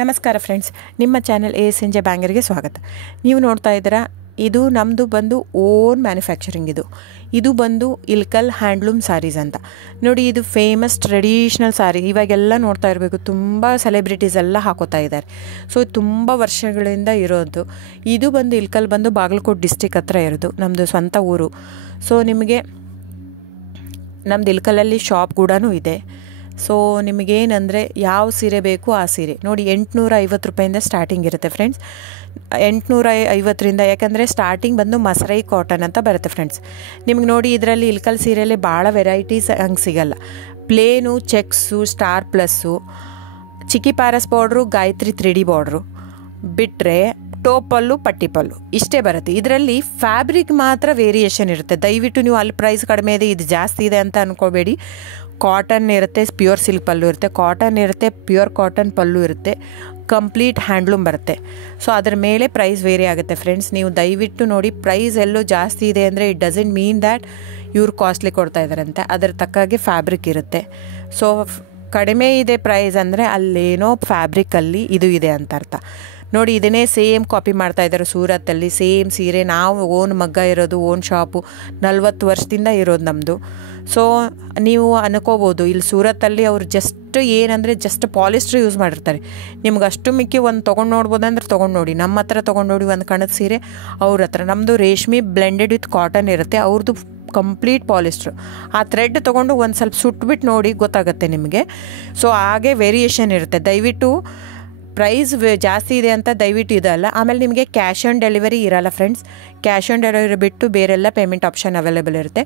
ನಮಸ್ಕಾರ ಫ್ರೆಂಡ್ಸ್, ನಿಮ್ಮ channel A S N J ಬ್ಯಾಂಗರ್ಗೆ ಸ್ವಾಗತ. ನೀವು ನೋಡ್ತಾ ಇದ್ದೀರಾ, ಇದು ನಮ್ಮದು ಬಂದು ಓನ್ ಮ್ಯಾನುಫ್ಯಾಕ್ಚರಿಂಗ್. ಇದು ಬಂದು ಇಲ್ಕಲ್ ಹ್ಯಾಂಡ್ಲೂಮ್ ಸ್ಯಾರೀಸ್ ಅಂತ ನೋಡಿ. ಇದು ಫೇಮಸ್ ಟ್ರೆಡಿಷ್ನಲ್ ಸ್ಯಾರಿ. ಇವಾಗೆಲ್ಲ ನೋಡ್ತಾ ಇರಬೇಕು, ತುಂಬ ಸೆಲೆಬ್ರಿಟೀಸ್ ಎಲ್ಲ ಹಾಕೋತಾ ಇದ್ದಾರೆ. ಸೊ ತುಂಬ ವರ್ಷಗಳಿಂದ ಇರೋದು. ಇದು ಬಂದು ಇಲ್ಕಲ್ ಬಂದು ಬಾಗಲಕೋಟೆ ಡಿಸ್ಟಿಕ್ ಹತ್ರ ಇರೋದು, ನಮ್ಮದು ಸ್ವಂತ ಊರು. ಸೊ ನಿಮಗೆ ನಮ್ಮದು ಇಲ್ಕಲಲ್ಲಿ ಶಾಪ್ ಕೂಡ ಇದೆ. ಸೊ ನಿಮಗೇನಂದರೆ ಯಾವ ಸೀರೆ ಬೇಕು ಆ ಸೀರೆ ನೋಡಿ, 850 ರೂಪಾಯಿಂದ ಸ್ಟಾರ್ಟಿಂಗ್ ಇರುತ್ತೆ ಫ್ರೆಂಡ್ಸ್. 850ರಿಂದ, ಯಾಕಂದರೆ ಸ್ಟಾರ್ಟಿಂಗ್ ಬಂದು ಮಸರೈ ಕಾಟನ್ ಅಂತ ಬರುತ್ತೆ ಫ್ರೆಂಡ್ಸ್. ನಿಮ್ಗೆ ನೋಡಿ, ಇದರಲ್ಲಿ ಇಲ್ಕಲ್ ಸೀರೆಯಲ್ಲಿ ಭಾಳ ವೆರೈಟೀಸ್ ಹಂಗೆ ಸಿಗಲ್ಲ. ಪ್ಲೇನು, ಚೆಕ್ಸು, ಸ್ಟಾರ್ ಪ್ಲಸ್ಸು, ಚಿಕ್ಕಿ ಪ್ಯಾರಸ್ ಬಾರ್ಡ್ರು, ಗಾಯತ್ರಿ 3D ಬಾರ್ಡ್ರು ಬಿಟ್ಟರೆ ಟೋಪಲ್ಲು, ಪಟ್ಟಿ ಪಲ್ಲು ಇಷ್ಟೇ ಬರುತ್ತೆ. ಇದರಲ್ಲಿ ಫ್ಯಾಬ್ರಿಕ್ ಮಾತ್ರ ವೇರಿಯೇಷನ್ ಇರುತ್ತೆ. ದಯವಿಟ್ಟು ನೀವು ಅಲ್ಲಿ ಪ್ರೈಸ್ ಕಡಿಮೆ ಇದೆ, ಇದು ಜಾಸ್ತಿ ಇದೆ ಅಂತ ಅಂದ್ಕೋಬೇಡಿ. ಕಾಟನ್ ಇರುತ್ತೆ, ಪ್ಯೂರ್ ಸಿಲ್ಕ್ ಪಲ್ಲು ಇರುತ್ತೆ, ಕಾಟನ್ ಇರುತ್ತೆ, ಪ್ಯೂರ್ ಕಾಟನ್ ಪಲ್ಲು ಇರುತ್ತೆ, ಕಂಪ್ಲೀಟ್ ಹ್ಯಾಂಡ್ಲೂಮ್ ಬರುತ್ತೆ. ಸೊ ಅದ್ರ ಮೇಲೆ ಪ್ರೈಸ್ ವೇರಿ ಆಗುತ್ತೆ ಫ್ರೆಂಡ್ಸ್. ನೀವು ದಯವಿಟ್ಟು ನೋಡಿ, ಪ್ರೈಸ್ ಎಲ್ಲೂ ಜಾಸ್ತಿ ಇದೆ ಅಂದರೆ ಇಟ್ ಡಸಂಟ್ ಮೀನ್ ದ್ಯಾಟ್ ಇವ್ರು ಕಾಸ್ಟ್ಲಿ ಕೊಡ್ತಾ ಇದ್ದಾರಂತೆ. ಅದರ ತಕ್ಕಾಗೆ ಫ್ಯಾಬ್ರಿಕ್ ಇರುತ್ತೆ. ಸೊ ಕಡಿಮೆ ಇದೆ ಪ್ರೈಸ್ ಅಂದರೆ ಅಲ್ಲೇನೋ ಫ್ಯಾಬ್ರಿಕಲ್ಲಿ ಇದು ಇದೆ ಅಂತ ಅರ್ಥ. ನೋಡಿ, ಇದನ್ನೇ ಸೇಮ್ ಕಾಪಿ ಮಾಡ್ತಾ ಇದ್ದಾರೆ ಸೂರತ್ತಲ್ಲಿ. ಸೇಮ್ ಸೀರೆ ನಾವು ಓನ್ ಮಗ್ಗ ಇರೋದು, ಓನ್ ಶಾಪು 40 ವರ್ಷದಿಂದ ಇರೋದು ನಮ್ಮದು. ಸೊ ನೀವು ಅನ್ಕೋಬೋದು, ಇಲ್ಲಿ ಸೂರತ್ತಲ್ಲಿ ಅವ್ರು ಜಸ್ಟ್ ಏನಂದರೆ ಜಸ್ಟ್ ಪಾಲಿಸ್ಟ್ರ್ ಯೂಸ್ ಮಾಡಿರ್ತಾರೆ. ನಿಮ್ಗೆ ಅಷ್ಟು ಮಿಕ್ಕಿ ಒಂದು ತೊಗೊಂಡು ನೋಡ್ಬೋದಂದ್ರೆ ತೊಗೊಂಡು ನೋಡಿ. ನಮ್ಮ ಹತ್ರ ತೊಗೊಂಡು ನೋಡಿ ಒಂದು ಕಣದ ಸೀರೆ, ಅವ್ರ ಹತ್ರ ನಮ್ಮದು ರೇಷ್ಮೆ ಬ್ಲೆಂಡೆಡ್ ವಿತ್ ಕಾಟನ್ ಇರುತ್ತೆ, ಅವ್ರದ್ದು ಕಂಪ್ಲೀಟ್ ಪಾಲಿಸ್ಟ್ರು. ಆ ಥ್ರೆಡ್ ತೊಗೊಂಡು ಒಂದು ಸ್ವಲ್ಪ ಸುಟ್ಬಿಟ್ಟು ನೋಡಿ, ಗೊತ್ತಾಗುತ್ತೆ ನಿಮಗೆ. ಸೊ ಹಾಗೆ ವೇರಿಯೇಷನ್ ಇರುತ್ತೆ. ದಯವಿಟ್ಟು ಪ್ರೈಸ್ ಜಾಸ್ತಿ ಇದೆ ಅಂತ ದಯವಿಟ್ಟು ಇದಲ್ಲ. ಆಮೇಲೆ ನಿಮಗೆ ಕ್ಯಾಶ್ ಆನ್ ಡೆಲಿವರಿ ಇರಲ್ಲ ಫ್ರೆಂಡ್ಸ್. ಕ್ಯಾಶ್ ಆನ್ ಡೆಲಿವರಿ ಬಿಟ್ಟು ಬೇರೆಲ್ಲ ಪೇಮೆಂಟ್ ಆಪ್ಷನ್ ಅವೈಲೇಬಲ್ ಇರುತ್ತೆ.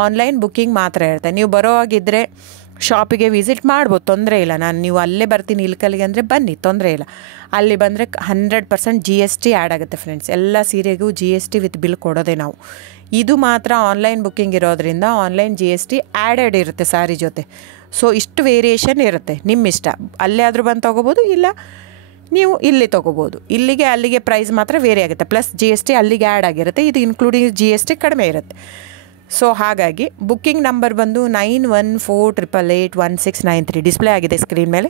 ಆನ್ಲೈನ್ ಬುಕ್ಕಿಂಗ್ ಮಾತ್ರ ಇರುತ್ತೆ. ನೀವು ಬರೋ ಹಾಗಿದ್ದರೆ ಶಾಪಿಗೆ ವಿಸಿಟ್ ಮಾಡ್ಬೋದು, ತೊಂದರೆ ಇಲ್ಲ. ನೀವು ಅಲ್ಲೇ ಬರ್ತೀನಿ ಇಲ್ಕಲ್ಗೆ ಅಂದರೆ ಬನ್ನಿ, ತೊಂದರೆ ಇಲ್ಲ. ಅಲ್ಲಿ ಬಂದರೆ 100% GST ಆ್ಯಡ್ ಆಗುತ್ತೆ ಫ್ರೆಂಡ್ಸ್. ಎಲ್ಲ ಸೀರೆಗೂ GST ವಿತ್ ಬಿಲ್ ಕೊಡೋದೆ ನಾವು. ಇದು ಮಾತ್ರ ಆನ್ಲೈನ್ ಬುಕ್ಕಿಂಗ್ ಇರೋದ್ರಿಂದ ಆನ್ಲೈನ್ GST ಆ್ಯಡೆಡ್ ಇರುತ್ತೆ ಸ್ಯಾರಿ ಜೊತೆ. ಸೊ ಇಷ್ಟು ವೇರಿಯೇಷನ್ ಇರುತ್ತೆ, ನಿಮ್ಮ ಇಷ್ಟ. ಅಲ್ಲೇ ಆದರೂ ಬಂದು ತೊಗೋಬೋದು, ಇಲ್ಲ ನೀವು ಇಲ್ಲಿ ತೊಗೋಬೋದು. ಇಲ್ಲಿಗೆ ಅಲ್ಲಿಗೆ ಪ್ರೈಸ್ ಮಾತ್ರ ವೇರಿ ಆಗುತ್ತೆ. ಪ್ಲಸ್ GST ಅಲ್ಲಿಗೆ ಆ್ಯಡ್ ಆಗಿರುತ್ತೆ. ಇದು ಇನ್ಕ್ಲೂಡಿಂಗ್ GST ಕಡಿಮೆ ಇರುತ್ತೆ. ಸೊ ಹಾಗಾಗಿ ಬುಕ್ಕಿಂಗ್ ನಂಬರ್ ಬಂದು 9148881693 ಡಿಸ್ಪ್ಲೇ ಆಗಿದೆ ಸ್ಕ್ರೀನ್ ಮೇಲೆ.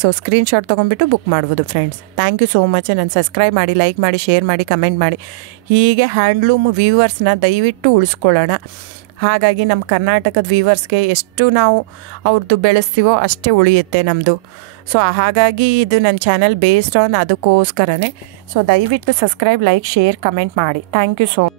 ಸೊ ಸ್ಕ್ರೀನ್ಶಾಟ್ ತೊಗೊಂಡ್ಬಿಟ್ಟು ಬುಕ್ ಮಾಡ್ಬೋದು friends. Thank you so much. ನಾನು ಸಬ್ಸ್ಕ್ರೈಬ್ ಮಾಡಿ, ಲೈಕ್ ಮಾಡಿ, ಶೇರ್ ಮಾಡಿ, ಕಮೆಂಟ್ ಮಾಡಿ. ಹೀಗೆ ಹ್ಯಾಂಡ್ಲೂಮ್ ವ್ಯೂವರ್ಸ್ನ ದಯವಿಟ್ಟು ಉಳಿಸ್ಕೊಳ್ಳೋಣ. ಹಾಗಾಗಿ ನಮ್ಮ ಕರ್ನಾಟಕದ ವ್ಯೂವರ್ಸ್ಗೆ ಎಷ್ಟು ನಾವು ಅವ್ರದ್ದು ಬೆಳೆಸ್ತೀವೋ ಅಷ್ಟೇ ಉಳಿಯುತ್ತೆ ನಮ್ಮದು. ಸೊ ಹಾಗಾಗಿ ಇದು ನನ್ನ ಚಾನಲ್ ಬೇಸ್ಡ್ ಆನ್ ಅದಕ್ಕೋಸ್ಕರನೇ. ಸೊ ದಯವಿಟ್ಟು ಸಬ್ಸ್ಕ್ರೈಬ್, ಲೈಕ್, ಶೇರ್, ಕಮೆಂಟ್ ಮಾಡಿ. Thank you so much.